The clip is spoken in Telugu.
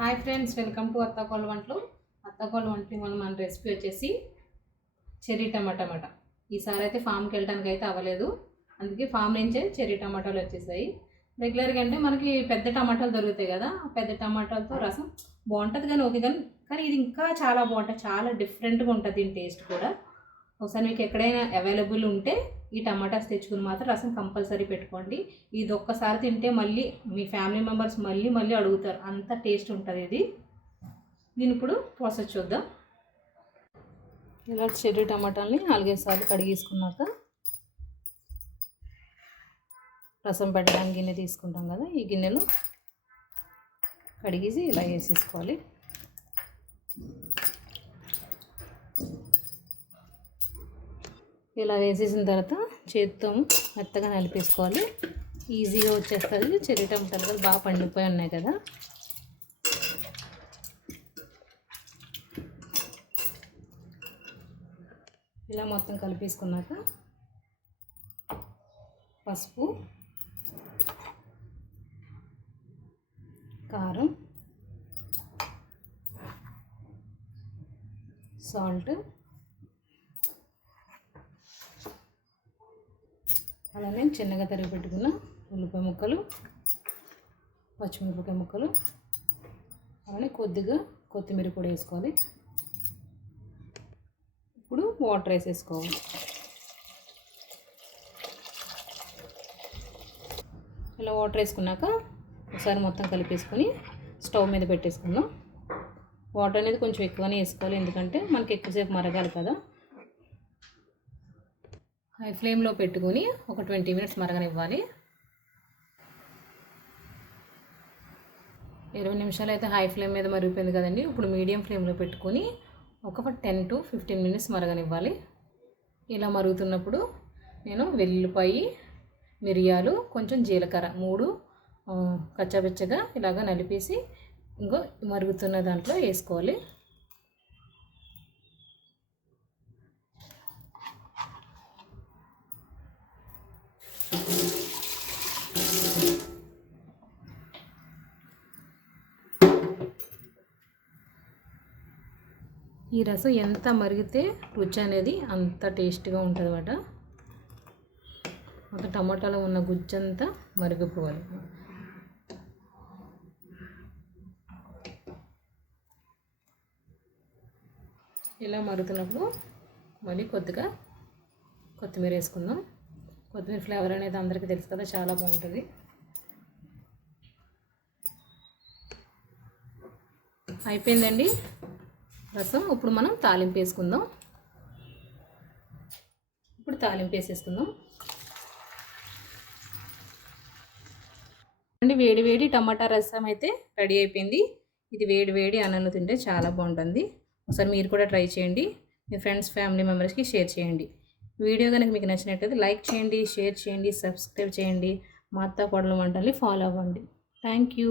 హాయ్ ఫ్రెండ్స్, వెల్కమ్ టు అత్తకోళ్ళ వంటలు. అత్తకోళ్ళ వంటలు మన రెసిపీ వచ్చేసి చెర్రీ టమాటా. ఈసారి అయితే ఫామ్కి వెళ్ళడానికి అయితే అవ్వలేదు, అందుకే ఫామ్ నుంచే చెర్రీ టమాటాలు వచ్చేసాయి. రెగ్యులర్గా అంటే మనకి పెద్ద టమాటాలు దొరుకుతాయి కదా, ఆ పెద్ద టమాటాలతో రసం బాగుంటుంది. కానీ ఓకే, కానీ ఇది ఇంకా చాలా బాగుంటుంది, చాలా డిఫరెంట్గా ఉంటుంది దీని టేస్ట్ కూడా. ఒకసారి మీకు ఎక్కడైనా అవైలబుల్ ఉంటే ఈ టమాటాస్ తెచ్చుకుని మాత్రం రసం కంపల్సరీ పెట్టుకోండి. ఇది ఒక్కసారి తింటే మళ్ళీ మీ ఫ్యామిలీ మెంబర్స్ మళ్ళీ అడుగుతారు, అంత టేస్ట్ ఉంటుంది ఇది. దీని ఇప్పుడు ప్రాసెస్ చూద్దాం. ఇలా చెర్రీ టమాటాలని 4-5 సార్లు కడిగేసుకున్నాక రసం పెట్టడానికి గిన్నె తీసుకుంటాం కదా, ఈ గిన్నెలో కడిగేసి ఇలా వేసేసుకోవాలి. ఇలా వేసేసిన తర్వాత చేతితో మెత్తగా నలిపేసుకోవాలి. ఈజీగా వచ్చేస్తుంది. చెర్రీ టమాటాలు కూడా బాగా పండిపోయి ఉన్నాయి కదా. ఇలా మొత్తం కలిపేసుకున్నాక పసుపు, కారం, సాల్ట్, అలానే చిన్నగా తరిగి పెట్టుకున్న ఉల్లిపాయ ముక్కలు, పచ్చిమిరపకాయ ముక్కలు, అలానే కొద్దిగా కొత్తిమీర కూడా వేసుకోవాలి. ఇప్పుడు వాటర్ వేసేసుకోవాలి. ఇలా వాటర్ వేసుకున్నాక ఒకసారి మొత్తం కలిపేసుకొని స్టవ్ మీద పెట్టేసుకుందాం. వాటర్ అనేది కొంచెం ఎక్కువనే వేసుకోవాలి, ఎందుకంటే మనకి ఎక్కువసేపు మరగాలి కదా. హై ఫ్లేమ్లో పెట్టుకొని ఒక 20 మినిట్స్ మరగనివ్వాలి. 20 నిమిషాలు అయితే హై ఫ్లేమ్ మీద మరిగిపోయింది కదండి. ఇప్పుడు మీడియం ఫ్లేమ్లో పెట్టుకొని ఒక 10 to 15 మినిట్స్ మరగనివ్వాలి. ఇలా మరుగుతున్నప్పుడు నేను వెల్లుల్లిపాయి, మిరియాలు, కొంచెం జీలకర్ర 3 కచ్చాపిచ్చగా ఇలాగ నలిపేసి ఇంకో మరుగుతున్న దాంట్లో వేసుకోవాలి. ఈ రసం ఎంత మరిగితే రుచి అనేది అంత టేస్ట్గా ఉంటుంది అన్నమాట. ఒక టమాటాలో ఉన్న గుజ్జంతా మరిగిపోవాలి. ఇలా మరుగుతున్నప్పుడు మళ్ళీ కొద్దిగా కొత్తిమీర వేసుకుందాం. కొత్తిమీర ఫ్లేవర్ అనేది అందరికీ తెలుసు కదా, చాలా బాగుంటుంది. అయిపోయిందండి రసం. ఇప్పుడు మనం తాలింపు వేసుకుందాం. ఇప్పుడు తాలింపు వేసేసుకుందాం అండి. వేడి టమాటా రసం అయితే రెడీ అయిపోయింది. ఇది వేడి అన్నంలో తింటే చాలా బాగుంటుంది. ఒకసారి మీరు కూడా ట్రై చేయండి. మీ ఫ్రెండ్స్, ఫ్యామిలీ మెంబర్స్కి షేర్ చేయండి. వీడియో కనుక మీకు నచ్చినట్లయితే లైక్ చేయండి, షేర్ చేయండి, సబ్స్క్రైబ్ చేయండి. మా అత్త కోడళ్ళ వంటల్ని ఫాలో అవ్వండి. Thank you.